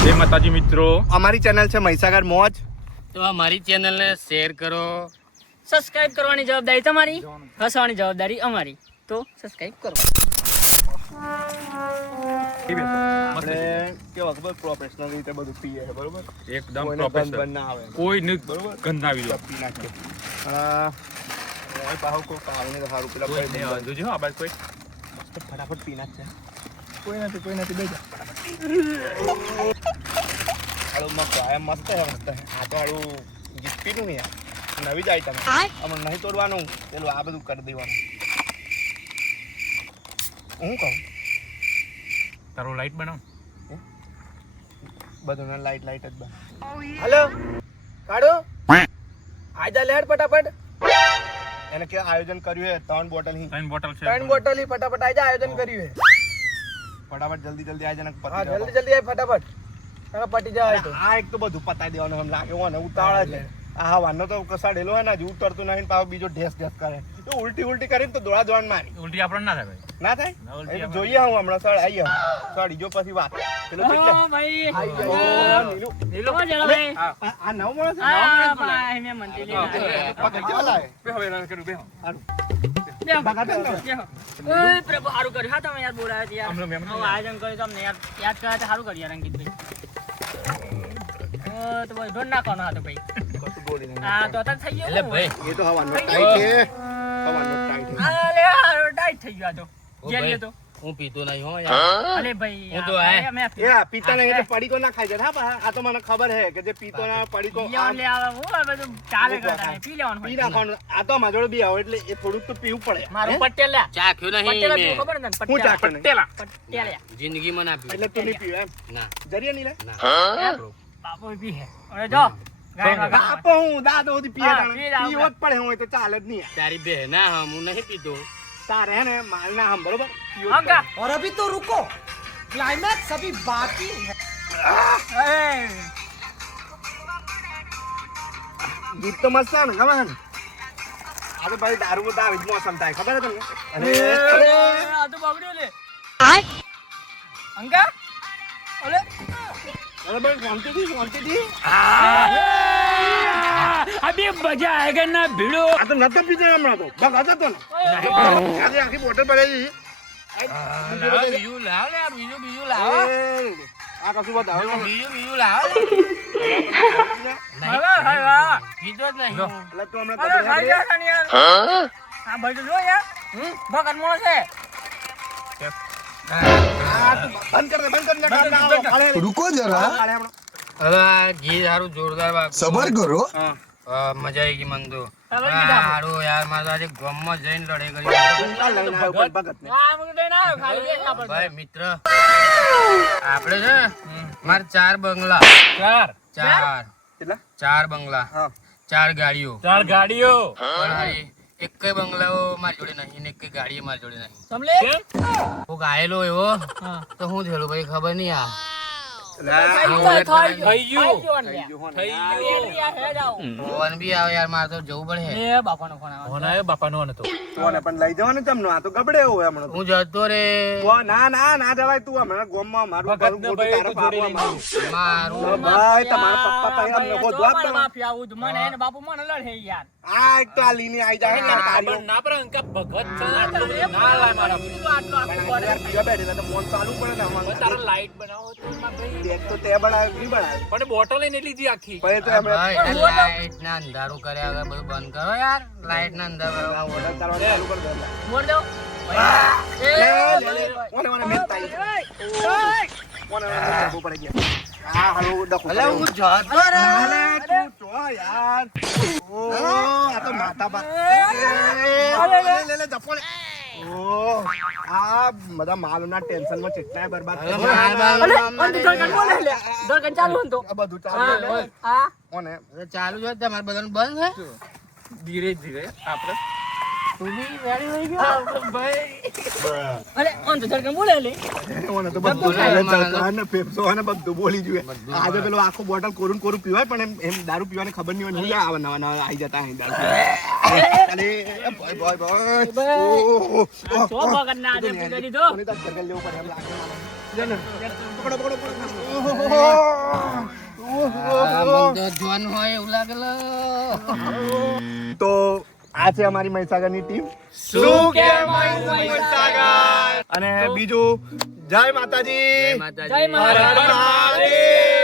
જય માતાજી મિત્રો, અમારી ચેનલ છે મહીસાગર મોજ. તો અમારી ચેનલને શેર કરો, સબસ્ક્રાઇબ કરવાની જવાબદારી તમારી, હસવાની જવાબદારી અમારી. તો સબસ્ક્રાઇબ કરો. આપણે કેવા ખબર પ્રોફેશનલ રીતે બધું પીએ છે, બરોબર? એકદમ કોઈને પ્રોફેશનલ, ગંધ ના આવે, કોઈ ને બરોબર? ગંધ ના આવી જાય. પી નાખીએ. પાહુ કોઈ કામ ને સારું પેલા કોઈ નહીં વાંધો છે, આ બાજુ કોઈ ફટાફટ પી નાખશે. કોઈ નથી બેજા. આળું મસ્ત આયા મસ્ત હે મસ્ત. આ તો આળું ગિફ્ટીનું નહીં યાર, નવી જ આઈટમ અમને નહીં તોડવાનું, પેલું આ બધું કરી દેવાનું. હું કહું તારો લાઈટ બનાવ. બધું લાઈટ જ બન. હલો કાઢો આજા લેડ ફટાફટ. એને કે આયોજન કર્યું હે 3 બોટલ હી 3 બોટલ છે. 3 બોટલ હી ફટાફટ આજા આયોજન કર્યું હે. ફટાફટ જલ્દી આજા ને પતી જાય. જલ્દી આય ફટાફટ. તારા પટી જાય તો આ એક તો બધું પતાઈ દેવાનું એમ લાગે ઓને ઉતાવળ છે. આ વાનો તો કસાડેલો હે ને હજી ઉતરતું નહીં, પાછો બીજો ઢેસ કરે તો ઉલટી કરીને તો દોડા મારી. ઉલટી આપણને ના થાય ભાઈ, ના થાય. એ તો જોઈએ હું હમણાં સળ આઈએ સળ જો પછી વાત પેલો તો કે ભાઈ આઈ ગયો નીલુ આ નવ મળે છે. ભાઈ મે મંદી લે પકડ કેવા લાવે બે હવે ના કર્યું બે હારું ઓય પ્રભુ હારું કર્યું. હા તમે યાદ બોલાવ્યા હતા યાર. હમણાં મેં આયોજન કર્યું તમને યાદ કર્યા તો હારું કર્યું યાર અંકિતભાઈ. તો ભાઈ ઢોંડ નાખવાનો હતો ભાઈ. કશું બોલી નહીં. હા તો અત્યારે થઈ ગયો એટલે ભાઈ એ તો હવાનો ટાઈટ છે. હવાનો ટાઈટ છે. અરે હારો ડાઈટ થઈ ગયો આ તો. જેલીએ તો હું પીતો નહીં હો યાર. અલે ભાઈ હું તો આય. મેં એ પીતા નહીં એટલે પડીકો ના ખાઈ જાય. હા આ તો મને ખબર છે કે જે પીતો ના પડીકો લેવાનું લે આવે હું આ બધું ચાલે કરતા પી લેવાનું પી હોય. નાખવાનું. આ તો મારા જોડે બી આવે એટલે એ થોડુંક તો પીવું પડે. મારું પટેલા ચાખ્યું નહીં પટેલા મેં. પીવું ખબર ને હું પટેલા ચાખે નહીં. પટેલા જિંદગીમાં ના પીવું. એટલે તું નહીં પીવે એમ ના જરીએ નહીં લે. ના બાપો પી હે અરે જો ગાય વાગા આપો હું દાદો સુધી પીએ હા, તાણે. પી લાવ. પીવો જ પડે હું તો ચાલે જ નહીં. તારી બહેના હમ હું નહીં પીતો. તારે હે ને માલ ના હમ બરોબર પીવો જ અંકા પડે. और अभी तो रुको, क्लाइमैक्स अभी बाकी है. એ ગીત તો મસ્ત છે ને ગમે છે ને. આ તો ભાઈ દારૂ બધા આવી જ મોસમ થાય ખબર છે તમને. અરે આ તો બગડ્યો લે અંકા અલે અરે ભાઈ શાંતિથી અબે મજા આયેગા ના ભીડો આ તો નતો પીધો હમણાં તો બગ હતો તો ને આજે આખી બોટલ ભરાઈ બીજું લાવ લે બીજું લાવ. આ કશું બતાવો બીજું લાવ લે. હવે હવે પીતો જ નહીં હું. એટલે તું હમણાં અરે કપડાં ભાઈ પહેરી. જા યાર હા ભાઈ તો જો યાર ભગત મોણો છે આ તું બંધ કર દે કાઢ रुको जरा, હવે આ ગીત સારું જોરદાર વાગ. सबर करो. હા મજા આવી ગઈ મન તો. હવે કીધા સારું યાર મારે તો આજે ગામમાં જઈને લડાઈ કરી. લઈને આવ્યો પણ ભગત ને આ મુકે દે ના ખાલી બે આપણ ભાઈ મિત્ર આપણે છે ને મારે 4 બંગલા ચાર કેટલા બંગલા હા 4 ગાડીઓ. 4 ગાડીઓ. પણ હારી એકેય બંગલાઓ મારી જોડે નહીં ને એકેય ગાડી મારી જોડે નહીં. સમલે હું ગાયેલો એવો હા તો હું થયેલું ભાઈ ખબર નહીં આ થઈ ગયું ફોન બી આવે યાર મારે તો જવું પડે. એ બાપાનો ફોન આવે ફોન આવ્યો બાપાનો હતો. કોને પણ લઈ જવાનું તમને આ તો ગબડે હોય હમણાં હું જતો રે તો ના જવાય તું હમણાં ગોમમાં મારું ભગત ને ઘર ભાઈ મોટું તું જોડી તારા મારું ભાઈ તમારા પપ્પા પાસે અમને ગોદવા જ તમે. માફી આવું જ મને એને બાપુ મને લડે યાર આ એક તો આ લીની આઈ જાય ને તારીઓ. ના પર અંકા ભગત છે ને આટલું બધું ના લાય મારા આટલું આખું પણ યાર પીવા બેઠેલા તો ફોન ચાલુ પડે ને અમારે. તારા લાઈટ બનાવો તો મારા ભાઈ બેગ તો તે બનાવ્યો નહીં બનાવ્યો પણ બોટલ લઈને લીધી આખી. પછી તો એમણે ભાઈ લાઈટ ના અંધારું કર્યા વગર બધું બંધ કરો યાર. લાઈટ ના અંધારું આ order કરવાનું ચાલુ કરી દે. બોલ દો ઓને મેં તાઈ. ઓને ડખો પડી ગયા. આ હાલો ડખો અલે હું જતો રે. અરે તું જો યાર. ઓ આ તો માતા બા. લે જપો લે. ઓ આ બધા માલના ટેન્શનમાં ચેટલાય બરબાદ હવે કરી. માર બાપ અલે અંત ધડકન બોલે લે ધડકન ચાલુ હતો આ બધું ચાલુ છે. હા ઓને ચાલુ છે તમારે બધાનું બંધ છે. ધીરે ધીરે આપણે અલે અંત ધડકન બોલે લે ઓને તો બધું ચાલે પેપ્સો અને બધું બોલી જોઈએ. આજે પેલો આખો બોટલ કોરું પીવાય પણ એમ દારૂ પીવાની ખબર નહીં હોય. આવા નવા આવી જતા અહીં દારૂ. અરે બોય સો ભગત ના આજે પૂજા દીધો લેવું પડે એમ લાગે મને. પકડો તો આ છે અમારી મહીસાગરની ટીમ શું કે મહીસાગર અને બીજું જય માતાજી જય મહારાજ. હર હર મહાદેવ.